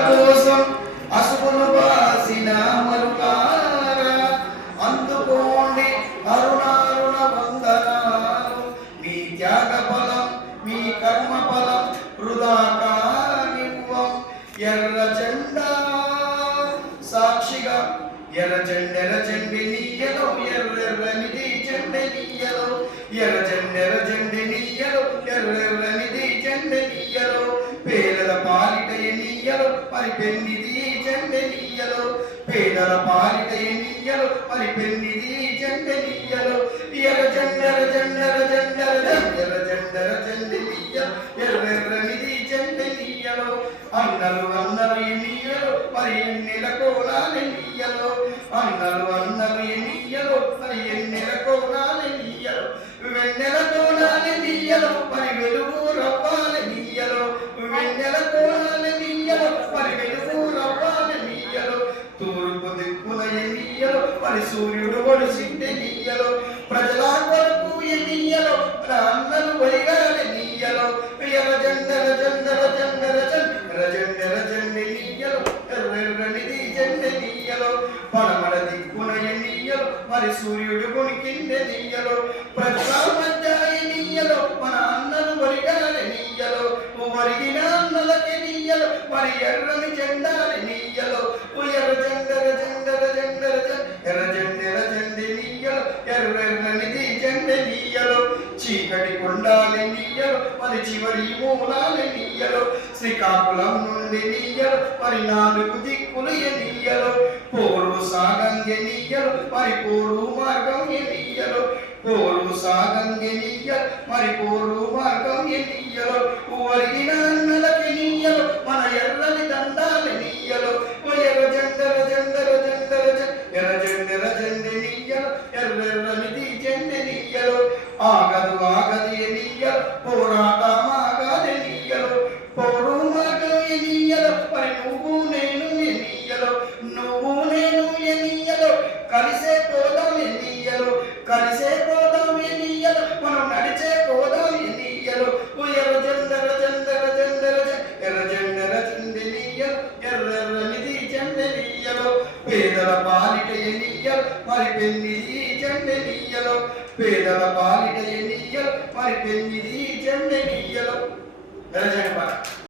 కోసం అసుపును బాసిన మరులారా అందుకోండి అరుణారుణ వందనాలు. మీ త్యాగ ఫలం మీ కర్మ ఫలం వృధా కానివ్వం. ఎర్ర జెండా సాక్షిగా ఎర్రజెండి నీయలో ఎర్రెర్రనిది జెండె నీయలో ఎర్రజెండి నీయలో ఎర్రెర్రనిది జెండె నీయలో పేదల పాలిటయ నీయలో మరి పెన్నిది జెండె నీయలో పేదల పాలిటయ నీయలో మరి పెన్నిది జెండె నీయలో ఎర్రజెండి నీయలో ఎర్రెర్రనిది జెండె నీయలో అన్నలు ఎన్నియలో మరి ఎన్నెల కోణాలు నీయలో అన్నలు ఎన్నియలో మరి ఎన్నెల కోణాలు నీయలో వెన్నెల కోణాలు నీయలో మరి వెలుగు రవ్వాలి నీయలో వెన్నెల కోణాలు నీయలో మరి వెలుగు రవ్వాలి నీయలో తూర్పు దిక్కున ఎన్నియలో మరి సూర్యుడు ఒడిసింటే నీయలో ప్రజల కొరకు ఎన్నియలో మరి అన్నలు వైగాలి నీయలో ఎర్రజెండి నీయలో ఎర్రెర్రనిది జెండె నీయలో పడమడ దిక్కున ఎన్నియలో మరి సూర్యుడు కొనికిండె నీయలో ప్రజల మధ్య నీయలో మన అన్నలు ఒరిగాలి నీయలో ఒరిగిన అన్నలకి నీయలో మరి ఎర్రని జెండాలి నీయలో ఎర్రజెండి నీయలో ఎర్రెర్రనిది జెండె నీయలో చీకటి కొండాలి నీయలో మరి చివరి మూలాలి నీయలో శ్రీకాకుళం నుండి నీయలో మరి నాలుగు దిక్కులు ఎనీయలో పోరు సాగంగె నీయలో మరి పోరు మార్గం ఎనీయలో పోరు సాగంగె నీయలో మరి పోరు మార్గం ఎనీయలో ఒరిగిన అన్నలకి నీయలో మన ఎర్రని దండాలి నీయలో ఎర్రజెండి నీయలో ఎర్రెర్రనిది జెండె నీయలో ఆగదు ఎనీయలో పోరాటమాగాది నీయలో పోరు మార్గం ఎనీయలో మరి నువ్వు నేను ఎనీయలో కలిసే పోదాం ఎనీయలో మనం నడిచే పోదాం ఎనీయలో ఎర్రజెండి నీయలో ఎర్రెర్రనిది జెండె నీయలో పేదల పాలిట ఎనీయలో మరి పెన్నిది జెండె నీయలో పేదల పాలిట ఎనీయలో మరి పెన్నిది జెండె నీయలో ఎర్రజెండి